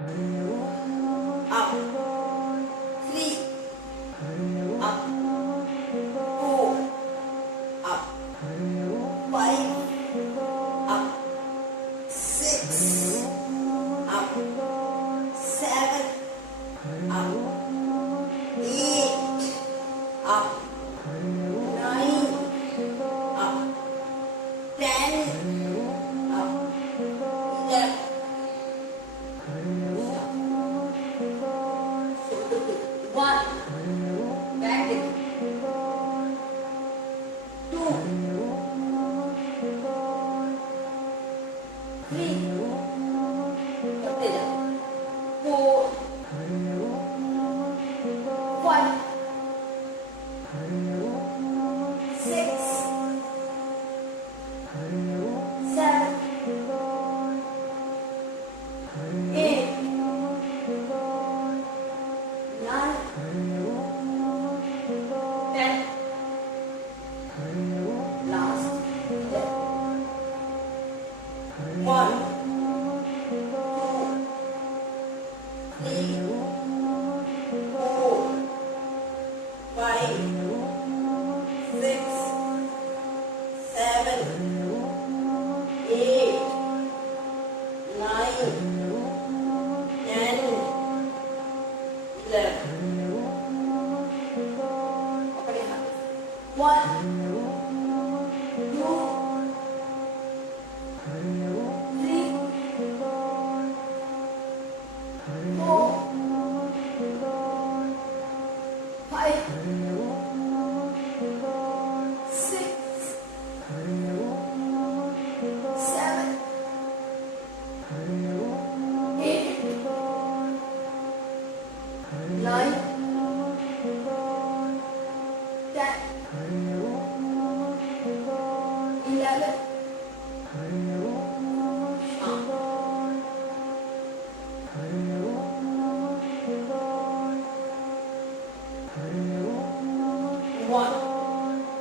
up, 3, up, 4, up, 5, up, 6, up, 7, up, 8, up, 9, up, 10, up, 11. One, back it. Two, three, four, five, six, seven, eight, nine, 10. Last. 1, 2, 3, 4, 5, 6, 7, 8, 9, 10, 11. One,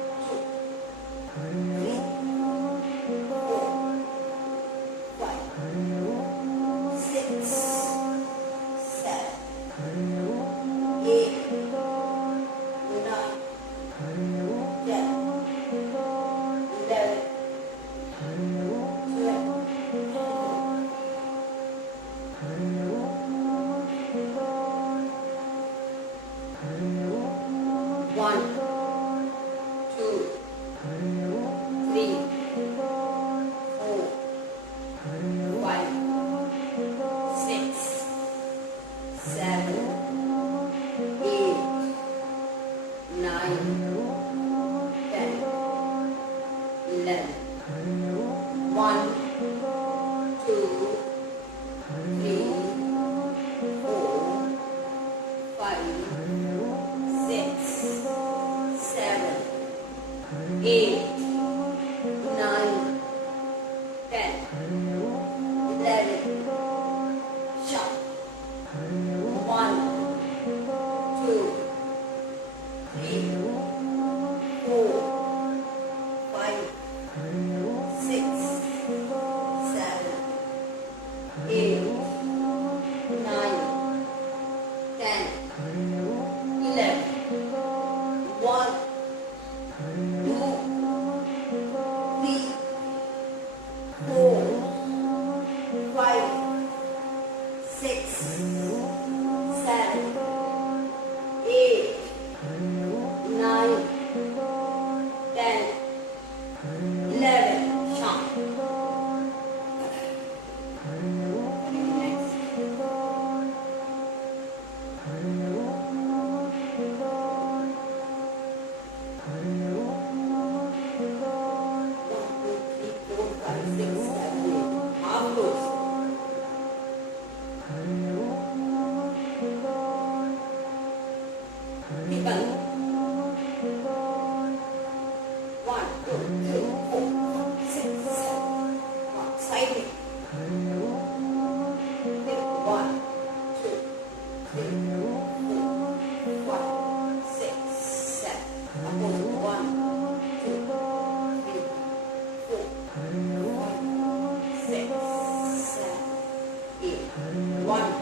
two, three, four, five, six, seven, eight, nine, 10, 11. One, two, three, four, five, six, seven, eight, nine, 10, 11, 12. One, two, three, four, five, six, seven, eight, nine, 10, 11. One, two, three, four, five, six, seven, eight, nine, 10, 11. Shut. One, two, three, four, five, six, seven, eight, nine, 10, 11. One, two, three, four, five, six, seven, eight, nine, 10, 11. Shut. Next. One.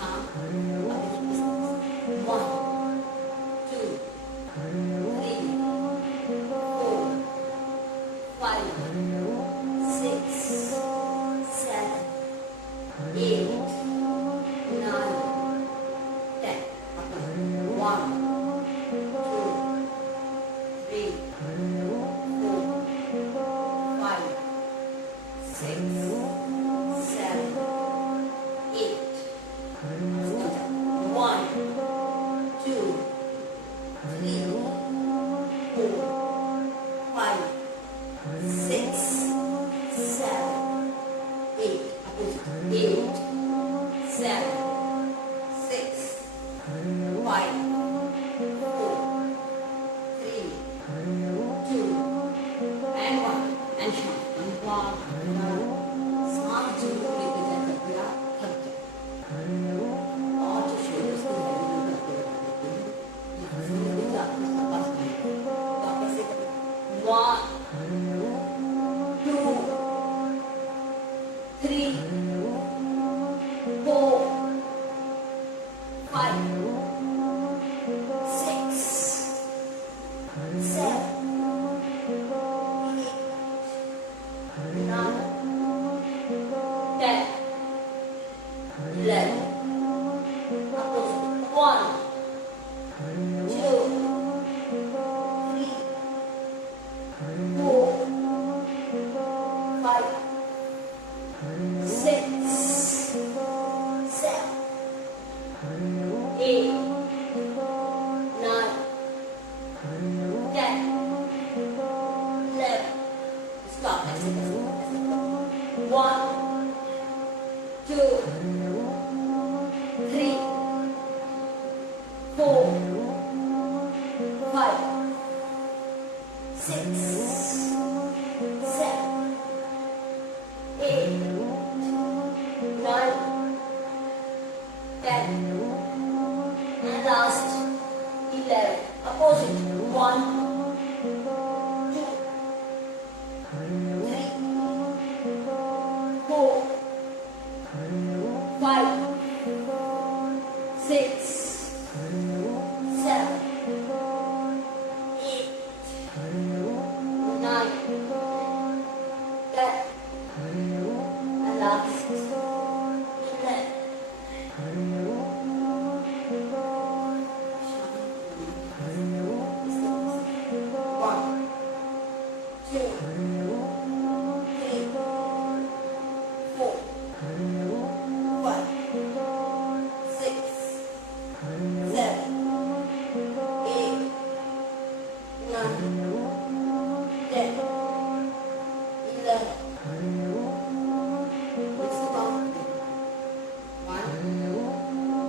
Charm. One, two, three, four, five, six, seven, eight, nine, 10. One, two, three, four, five, six, seven, eight. One, two, three, four, five, six, seven, eight. Eight, seven, six, five, four, three, two, and one. And short. And one. Small two represent the Kriya Karta. All the shoulders to the one, two, three, four, five, six, seven, eight, nine, 10, 11. One, two, three, four, five, six, seven, eight, nine, 10, 11. Stop. That's it. One, two, three, four, five, six, seven, eight, nine, 10, and last 11. Opposite. One, two, three, four, five, six, seven, eight, nine, 10, and last 11. One, two, three, four, five, six, seven, eight, nine, 10, 11. Let's count. One,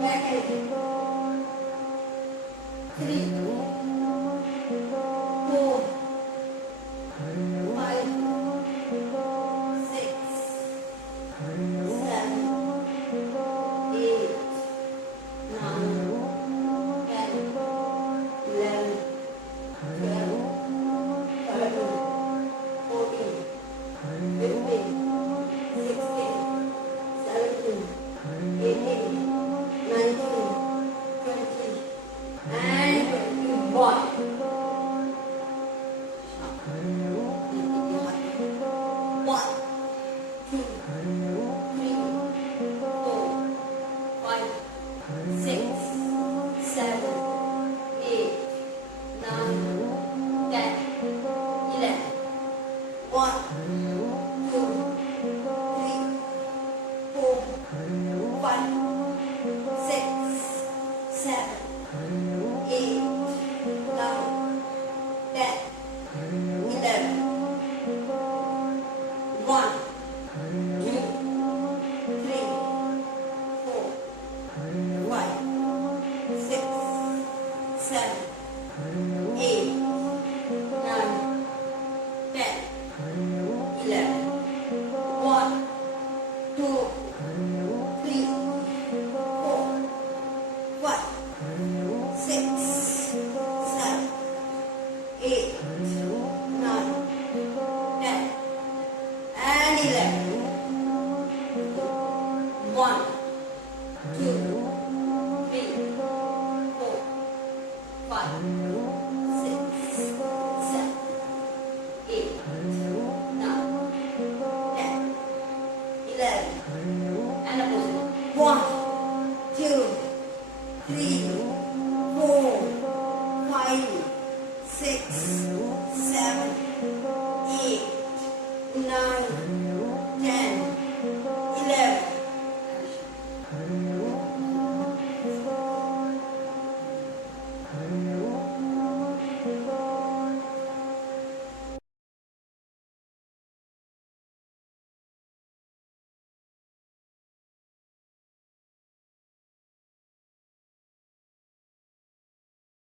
back again. Three, four, five, six, seven, eight, nine, 10, 11, 12, 13, 14, 15, 16, 17, 18, 19, 20, and 21. One, two, three, four, five, six, seven, eight, nine, 10, 11. One, two, three, four, five, six, seven, eight, nine, 10, 11. One, two, three, four, five, six, seven, eight, nine, 10, 11. One, two, three, four, five, three, four, five, six, seven,